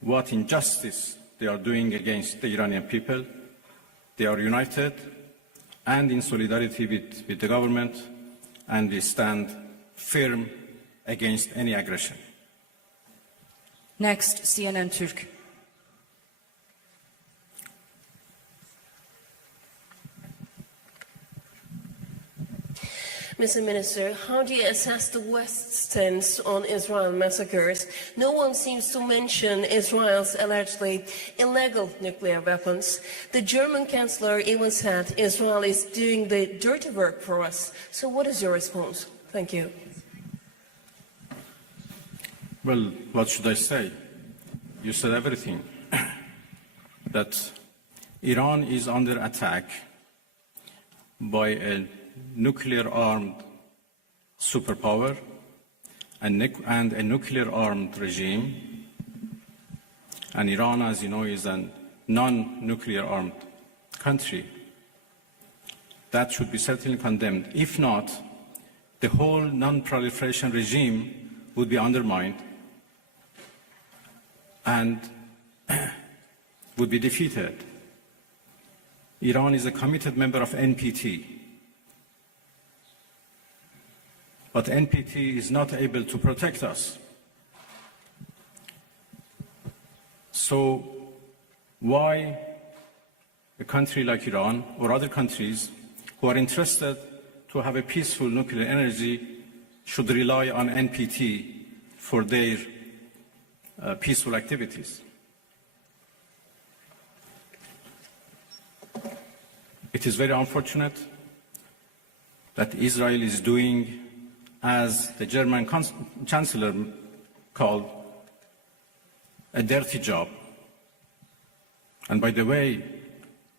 what injustice they are doing against the Iranian people. They are united and in solidarity with the government, and we stand firm against any aggression. Next, CNN Türk. Mr. Minister, how do you assess the West's stance on Israel massacres? No one seems to mention Israel's allegedly illegal nuclear weapons. The German Chancellor even said Israel is doing the dirty work for us. So what is your response? Thank you. Well, what should I say? You said everything. That Iran is under attack by a nuclear-armed superpower and a nuclear-armed regime. And Iran, as you know, is a non-nuclear armed country. That should be certainly condemned. If not, the whole non-proliferation regime would be undermined and would be defeated. Iran is a committed member of NPT. But NPT is not able to protect us. So why a country like Iran or other countries who are interested to have a peaceful nuclear energy should rely on NPT for their peaceful activities? It is very unfortunate that Israel is doing, as the German Chancellor called, a dirty job. And by the way,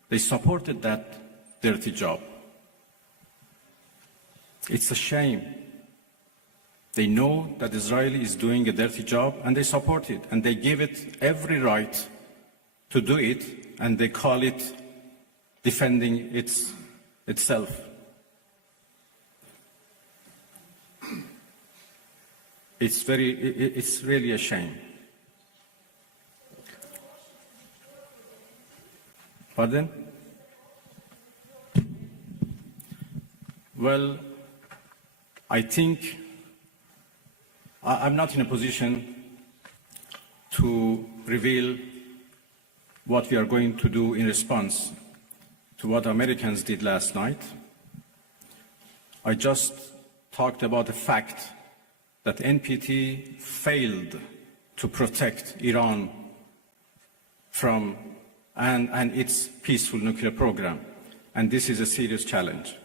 they supported that dirty job. It's a shame. They know that Israel is doing a dirty job and they support it, and they give it every right to do it, and they call it defending itself. It's really a shame. Pardon? Well, I think I'm not in a position to reveal what we are going to do in response to what Americans did last night. I just talked about the fact that NPT failed to protect Iran from and its peaceful nuclear program. And this is a serious challenge.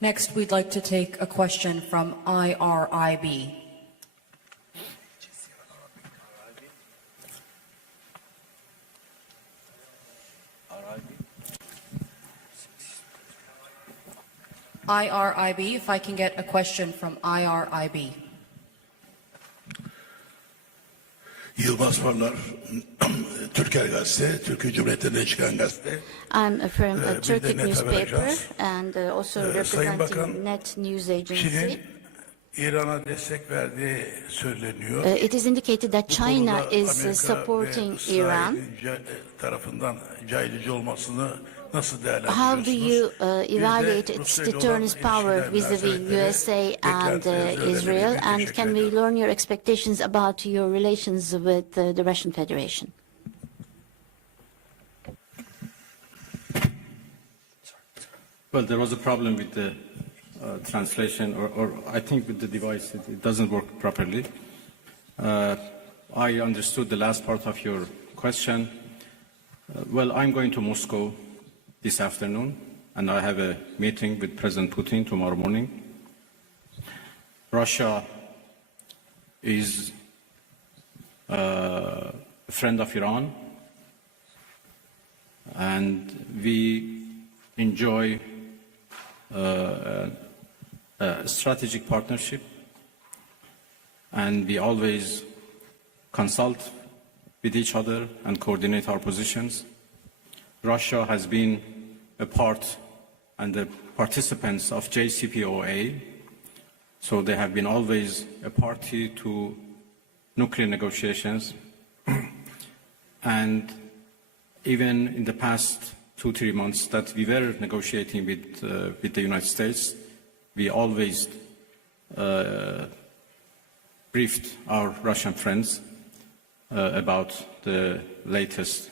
Next, we'd like to take a question from IRIB. IRIB, if I can get a question from IRIB. Yılmaz Varlar, Türker Gazete, Türkiye Cumhuriyeti'nde çıkan gazete. I'm from a Turkic newspaper and also representing Net News Agency. İran'a destek verdiği söyleniyor. It is indicated that China is supporting Iran. Tarafından caydırıcı olmasını nasıl değerlendiriyorsunuz? How do you evaluate its deterrence power vis-a-vis USA and Israel? And can we learn your expectations about your relations with the Russian Federation? Well, there was a problem with the translation, or I think with the device, it doesn't work properly. I understood the last part of your question. Well, I'm going to Moscow this afternoon, and I have a meeting with President Putin tomorrow morning. Russia is a friend of Iran, and we enjoy a strategic partnership, and we always consult with each other and coordinate our positions. Russia has been a part and the participants of JCPOA, so they have been always a party to nuclear negotiations. And even in the past 2-3 months that we were negotiating with the United States, we always briefed our Russian friends about the latest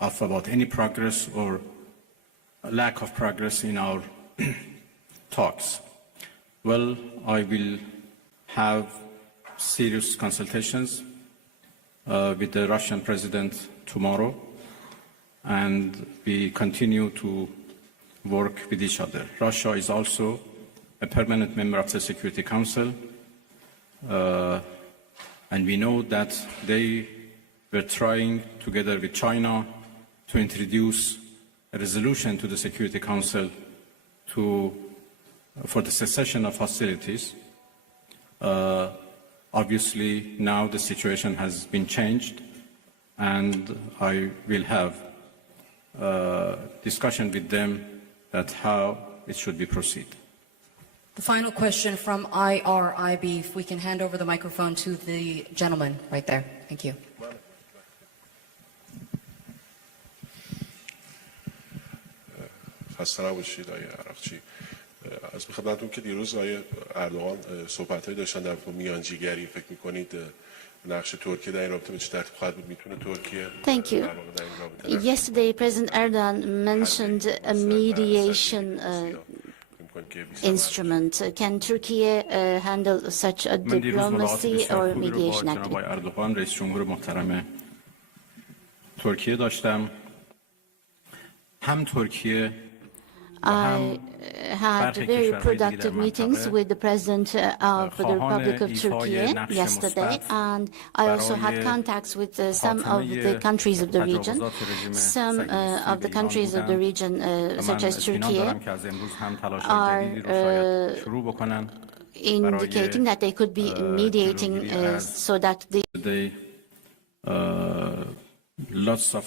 about any progress or lack of progress in our talks. Well, I will have serious consultations with the Russian president tomorrow, and we continue to work with each other. Russia is also a permanent member of the Security Council, and we know that they were trying, together with China, to introduce a resolution to the Security Council for the cessation of hostilities. Obviously, now the situation has been changed, and I will have discussion with them that how it should be proceed. The final question from IRIB, if we can hand over the microphone to the gentleman right there. Thank you. خسته نباشید آقای عراقچی. از خدمتتون که دیروز آقای اردوغان صحبت‌هایی داشتن در مورد میانجیگری، فکر می‌کنید نقش ترکیه در این رابطه به چه ترتیب خواهد بود؟ میتونه ترکیه Thank you. Yesterday, President Erdogan mentioned a mediation instrument. Can Turkey handle such a من دیروز ملاقات diplomacy بسیار or خوبی رو با mediation جناب activity? اردوغان رئیس جمهور محترم ترکیه داشتم. هم ترکیه I had very productive meetings with the President of the Republic of Turkey yesterday, and I also had contacts with some of the countries of the region. Some of the countries of the region, such as Turkey, are indicating that they could be mediating so that the lots of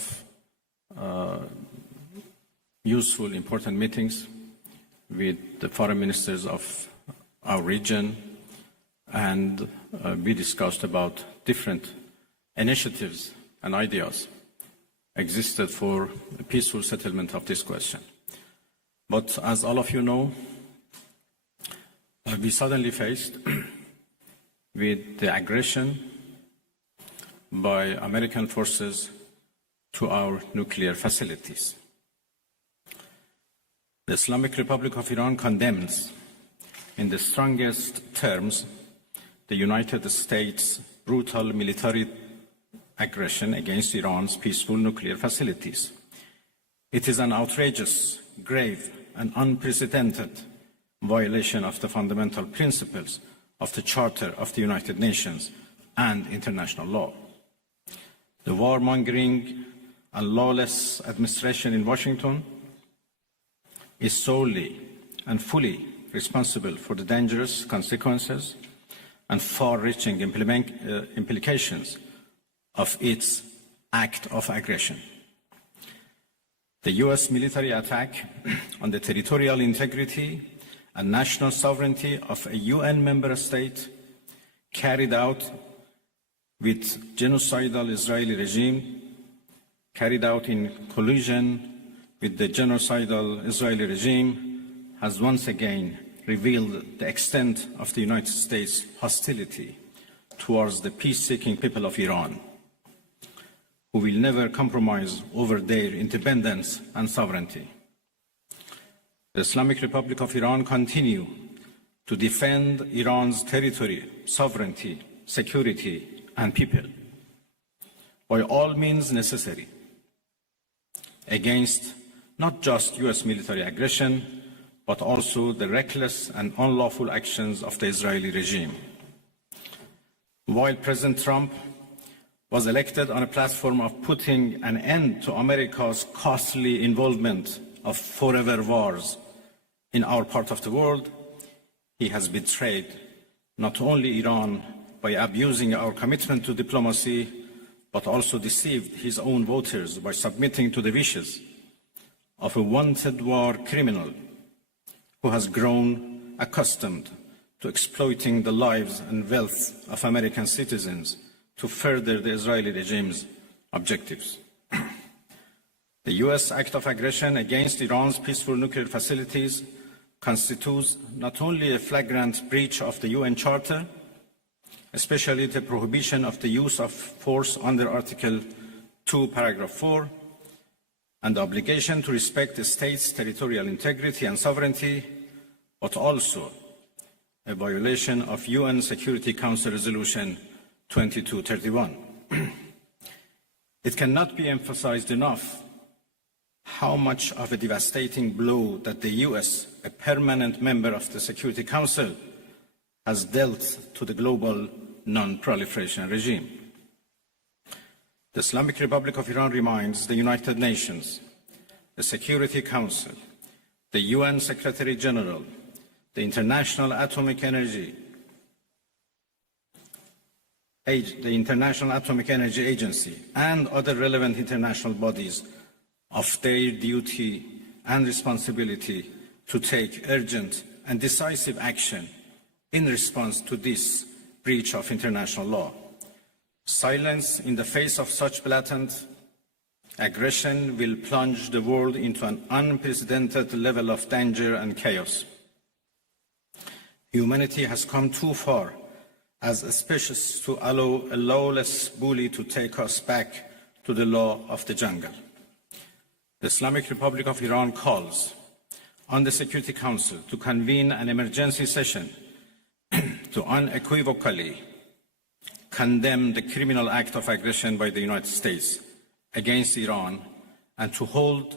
useful, important meetings with the foreign ministers of our region, and we discussed about different initiatives and ideas existed for a peaceful settlement of this question. But as all of you know, we suddenly faced with the aggression by American forces to our nuclear facilities. The Islamic Republic of Iran condemns in the strongest terms the United States' brutal military aggression against Iran's peaceful nuclear facilities. It is an outrageous, grave, and unprecedented violation of the fundamental principles of the Charter of the United Nations and international law. The warmongering and lawless administration in Washington is solely and fully responsible for the dangerous consequences and far-reaching implications of its act of aggression. The U.S. military attack on the territorial integrity and national sovereignty of a UN member state carried out with genocidal Israeli regime, carried out in collusion with the genocidal Israeli regime, has once again revealed the extent of the United States' hostility towards the peace-seeking people of Iran, who will never compromise over their independence and sovereignty. The Islamic Republic of Iran continue to defend Iran's territory, sovereignty, security, and people by all means necessary against not just U.S. military aggression, but also the reckless and unlawful actions of the Israeli regime. While President Trump was elected on a platform of putting an end to America's costly involvement of forever wars in our part of the world, he has betrayed not only Iran by abusing our commitment to diplomacy, but also deceived his own voters by submitting to the wishes of a wanted war criminal who has grown accustomed to exploiting the lives and wealth of American citizens to further the Israeli regime's objectives. The US act of aggression against Iran's peaceful nuclear facilities constitutes not only a flagrant breach of the UN Charter, especially the prohibition of the use of force under Article 2, Paragraph 4, and the obligation to respect the state's territorial integrity and sovereignty, but also a violation of UN Security Council Resolution 2231. It cannot be emphasized enough how much of a devastating blow that the US, a permanent member of the Security Council, has dealt to the global non-proliferation regime. The Islamic Republic of Iran reminds the United Nations, the Security Council, the UN Secretary General, the International Atomic Energy Agency, and other relevant international bodies of their duty and responsibility to take urgent and decisive action in response to this breach of international law. Silence in the face of such blatant aggression will plunge the world into an unprecedented level of danger and chaos. Humanity has come too far as a species to allow a lawless bully to take us back to the law of the jungle. The Islamic Republic of Iran calls on the Security Council to convene an emergency session to unequivocally condemn the criminal act of aggression by the United States against Iran and to hold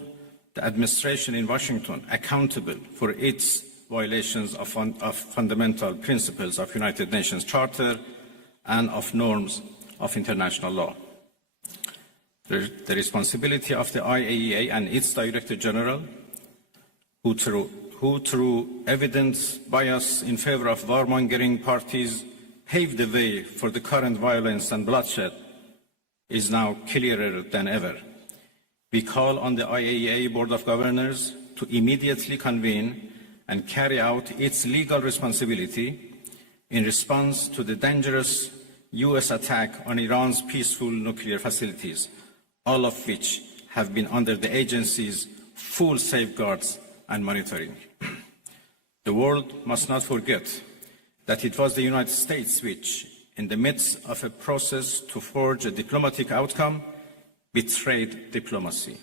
the administration in Washington accountable for its violations of fundamental principles of United Nations Charter and of norms of international law. The responsibility of the IAEA and its Director General, who through evidence bias in favor of warmongering parties paved the way for the current violence and bloodshed, is now clearer than ever. We call on the IAEA Board of Governors to immediately convene and carry out its legal responsibility in response to the dangerous US attack on Iran's peaceful nuclear facilities, all of which have been under the agency's full safeguards and monitoring. The world must not forget that it was the United States which, in the midst of a process to forge a diplomatic outcome, betrayed diplomacy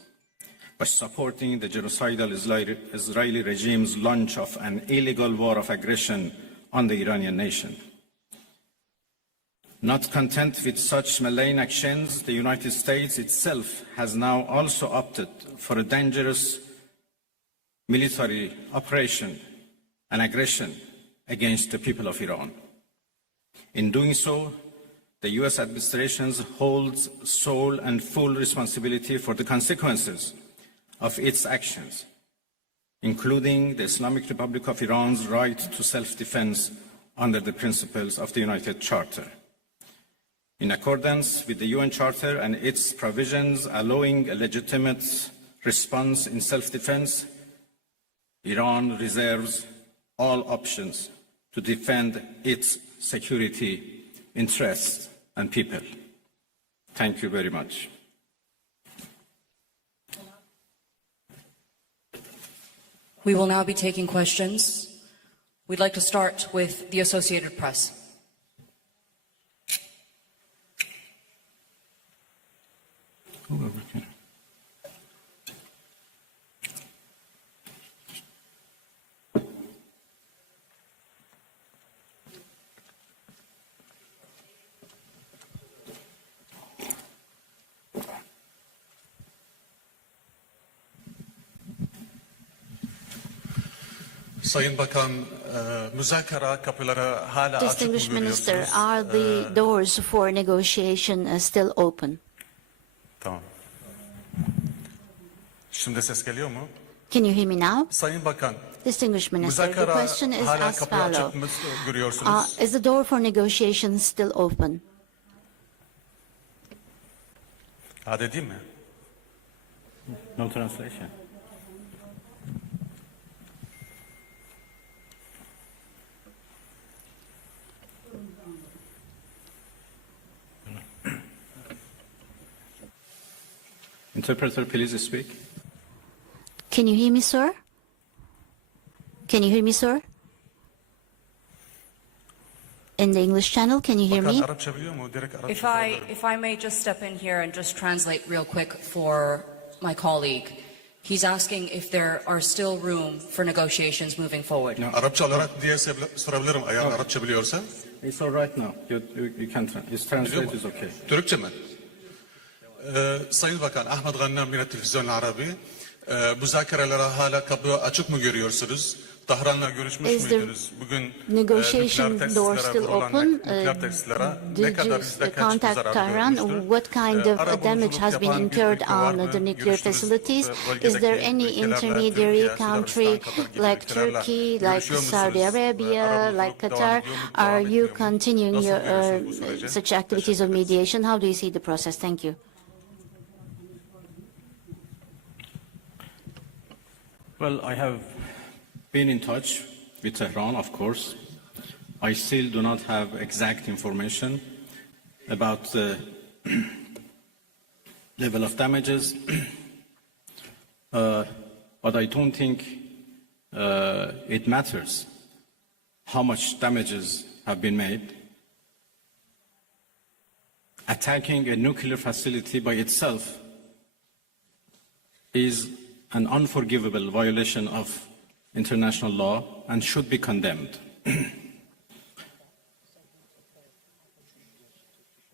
by supporting the genocidal Israeli regime's launch of an illegal war of aggression on the Iranian nation. Not content with such malign actions, the United States itself has now also opted for a dangerous military operation and aggression against the people of Iran. In doing so, the US administration holds sole and full responsibility for the consequences of its actions, including the Islamic Republic of Iran's right to self-defense under the principles of the United Charter. In accordance with the UN Charter and its provisions allowing a legitimate response in self-defense, Iran reserves all options to defend its security interests and people. Thank you very much. We will now be taking questions. We'd like to start with the Associated Press. Sayın Bakan, müzakere kapıları hala açık mı Distinguished Minister, görüyorsunuz? are the doors for negotiation still open? Tamam. Şimdi ses geliyor mu? Can you hear me now? Sayın Bakan, Distinguished Minister, the müzakere question is hala as kapıları açık follows. mı görüyorsunuz? Is the door for negotiation still open? Adedi mi? No translation. Interpreter, please speak. Can you hear me, sir? Can you hear me, sir? In the English channel, can you hear me? If I may just step in here and just translate real quick for my colleague. He's asking if there are still room for negotiations moving forward. No. Arapça olarak diye sorabilirim eğer Arapça biliyorsan. It's all right now. You can translate is okay. Türkçe mi? Sayın Bakan Ahmet Gannam yine Televizyon Arabi. Müzakerelere hala kapı açık mı görüyorsunuz? Tahran'la görüşmüş Is the müydünüz? Bugün negotiation door still open? Did you contact Tehran? What kind of damage has been incurred on the nuclear facilities? Is there any intermediary country like Turkey, like Saudi Arabia, like Qatar? Are you continuing your such activities of mediation? How do you see the process? Thank you. Well, I have been in touch with Tehran, of course. I still do not have exact information about the level of damages, but I don't think it matters how much damages have been made. Attacking a nuclear facility by itself is an unforgivable violation of international law and should be condemned.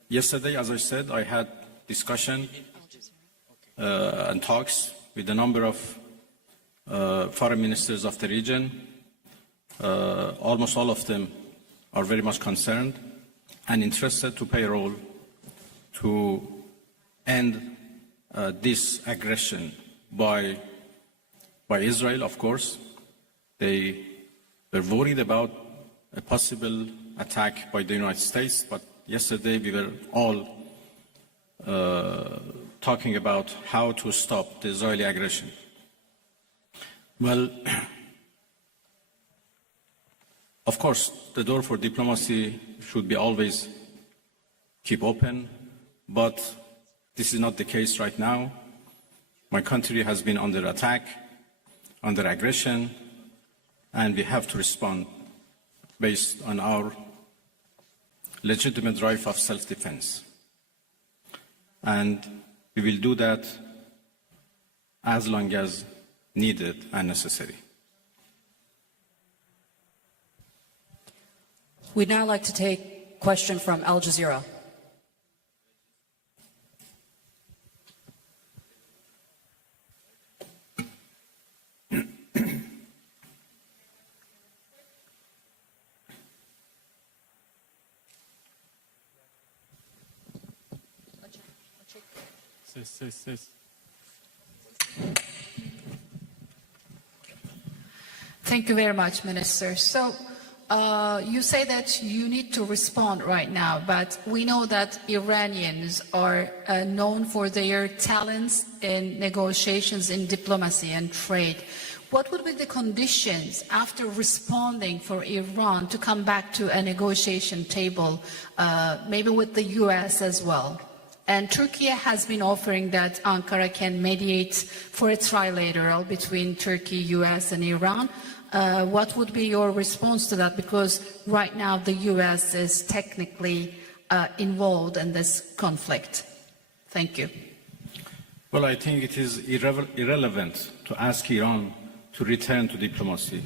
Yesterday, as I said, I had discussion and talks with a number of foreign ministers of the region. Almost all of them are very much concerned and interested to play a role to end this aggression by Israel, of course. They were worried about a possible attack by the United States, but yesterday we were all talking about how to stop the Israeli aggression. Well, of course, the door for diplomacy should be always keep open, but this is not the case right now. My country has been under attack, under aggression, and we have to respond based on our legitimate right of self-defense. And we will do that as long as needed and necessary. We'd now like to take a question from Al Jazeera. Thank you very much, Minister. So you say that you need to respond right now, but we know that Iranians are known for their talents in negotiations, in diplomacy and trade. What would be the conditions after responding for Iran to come back to a negotiation table, maybe with the US as well? And Turkey has been offering that Ankara can mediate for a trilateral between Turkey, US and Iran. What would be your response to that? Because right now the US is technically involved in this conflict. Thank you. Well, I think it is irrelevant to ask Iran to return to diplomacy,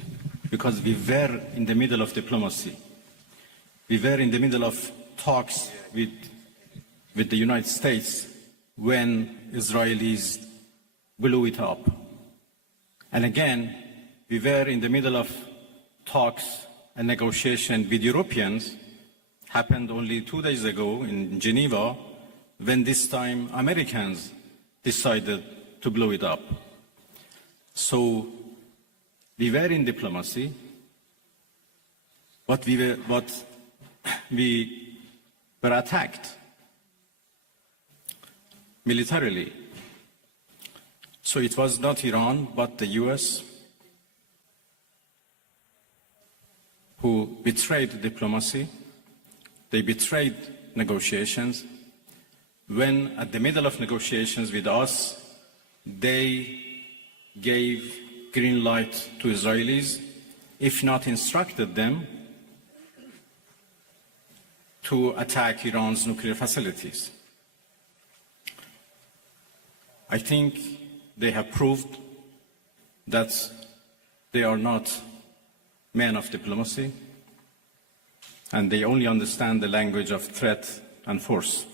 because we were in the middle of diplomacy. We were in the middle of talks with the United States when Israelis blew it up. And again, we were in the middle of talks and negotiation with Europeans, happened only 2 days ago in Geneva, when this time Americans decided to blow it up. So we were in diplomacy, but we were attacked militarily. So it was not Iran, but the US who betrayed diplomacy. They betrayed negotiations. When at the middle of negotiations with us, they gave green light to Israelis, if not instructed them, to attack Iran's nuclear facilities. I think they have proved that they are not men of diplomacy, and they only understand the language of threat and force.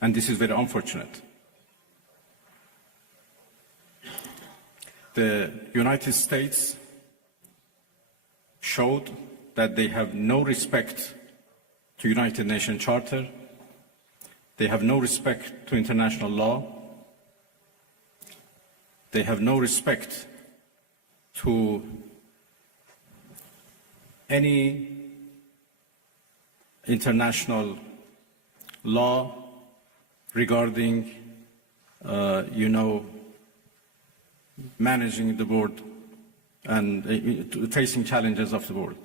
And this is very unfortunate. The United States showed that they have no respect to United Nations Charter, they have no respect to international law, they have no respect to any international law regarding, managing the board and facing challenges of the board.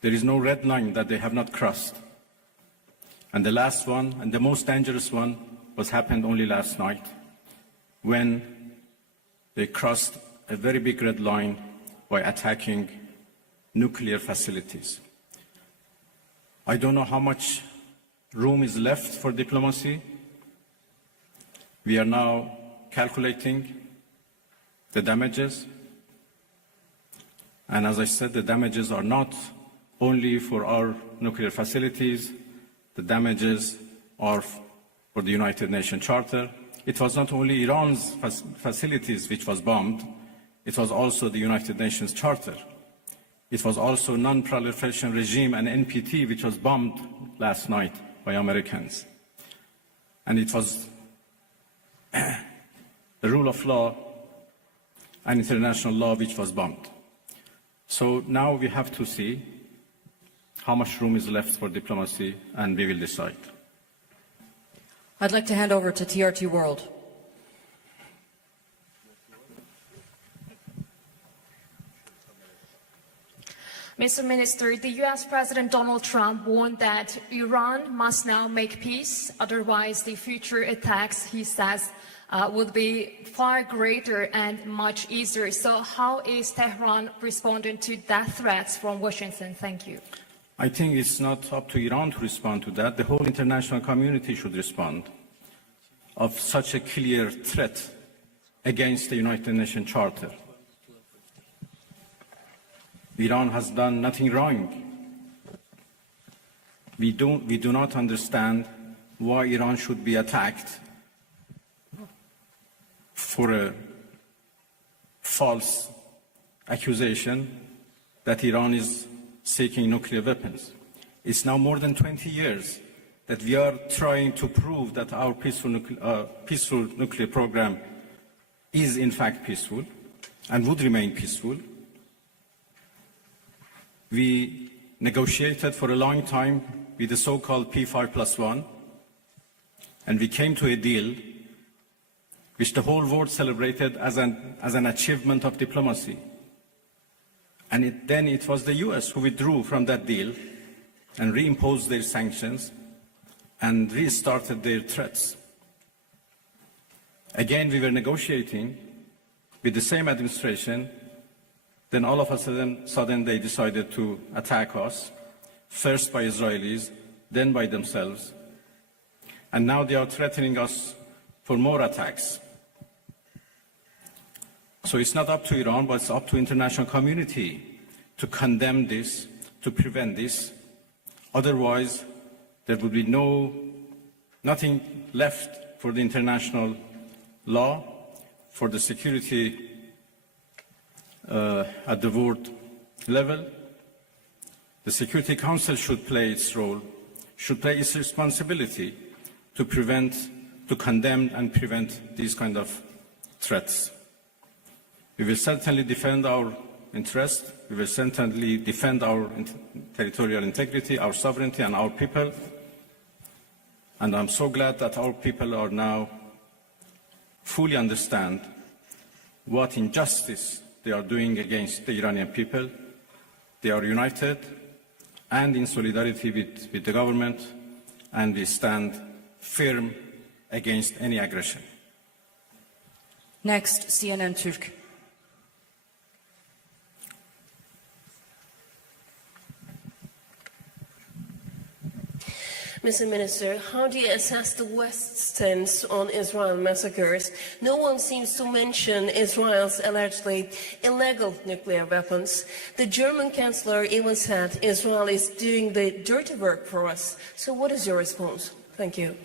There is no red line that they have not crossed. And the last one, and the most dangerous one, happened only last night, when they crossed a very big red line by attacking nuclear facilities. I don't know how much room is left for diplomacy. We are now calculating the damages. And as I said, the damages are not only for our nuclear facilities, the damages are for the United Nations Charter. It was not only Iran's facilities which was bombed, it was also the United Nations Charter. It was also non-proliferation regime and NPT which was bombed last night by Americans. And it was the rule of law and international law which was bombed. So now we have to see how much room is left for diplomacy, and we will decide. I'd like to hand over to TRT World. Mr. Minister, the U.S. President Donald Trump warned that Iran must now make peace, otherwise the future attacks, he says, would be far greater and much easier. So how is Tehran responding to that threats from Washington? Thank you. I think it's not up to Iran to respond to that. The whole international community should respond of such a clear threat against the United Nations Charter. Iran has done nothing wrong. We do not understand why Iran should be attacked for a false accusation that Iran is seeking nuclear weapons. It's now more than 20 years that we are trying to prove that our peaceful nuclear program is in fact peaceful and would remain peaceful. We negotiated for a long time with the so-called P5+1, and we came to a deal which the whole world celebrated as an achievement of diplomacy. And then it was the US who withdrew from that deal and reimposed their sanctions and restarted their threats. Again, we were negotiating with the same administration. Then all of a sudden they decided to attack us, first by Israelis, then by themselves. And now they are threatening us for more attacks. So it's not up to Iran, but it's up to the international community to condemn this, to prevent this. Otherwise, there would be nothing left for the international law, for the security at the world level. The Security Council should play its role, should play its responsibility to condemn and prevent these kind of threats. We will certainly defend our interests. We will certainly defend our territorial integrity, our sovereignty, and our people. And I'm so glad that our people are now fully understand what injustice they are doing against the Iranian people. They are united and in solidarity with the government, and we stand firm against any aggression. Next, CNN Türk. Mr. Minister, how do you assess the West's stance on Israel massacres? No one seems to mention Israel's allegedly illegal nuclear weapons. The German Chancellor even said Israel is doing the dirty work for us. So what is your response? Thank you.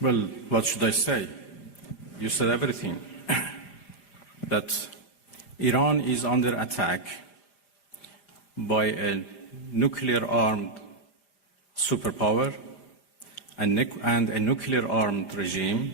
Well, what should I say? You said everything. That Iran is under attack by a nuclear-armed superpower and a nuclear-armed regime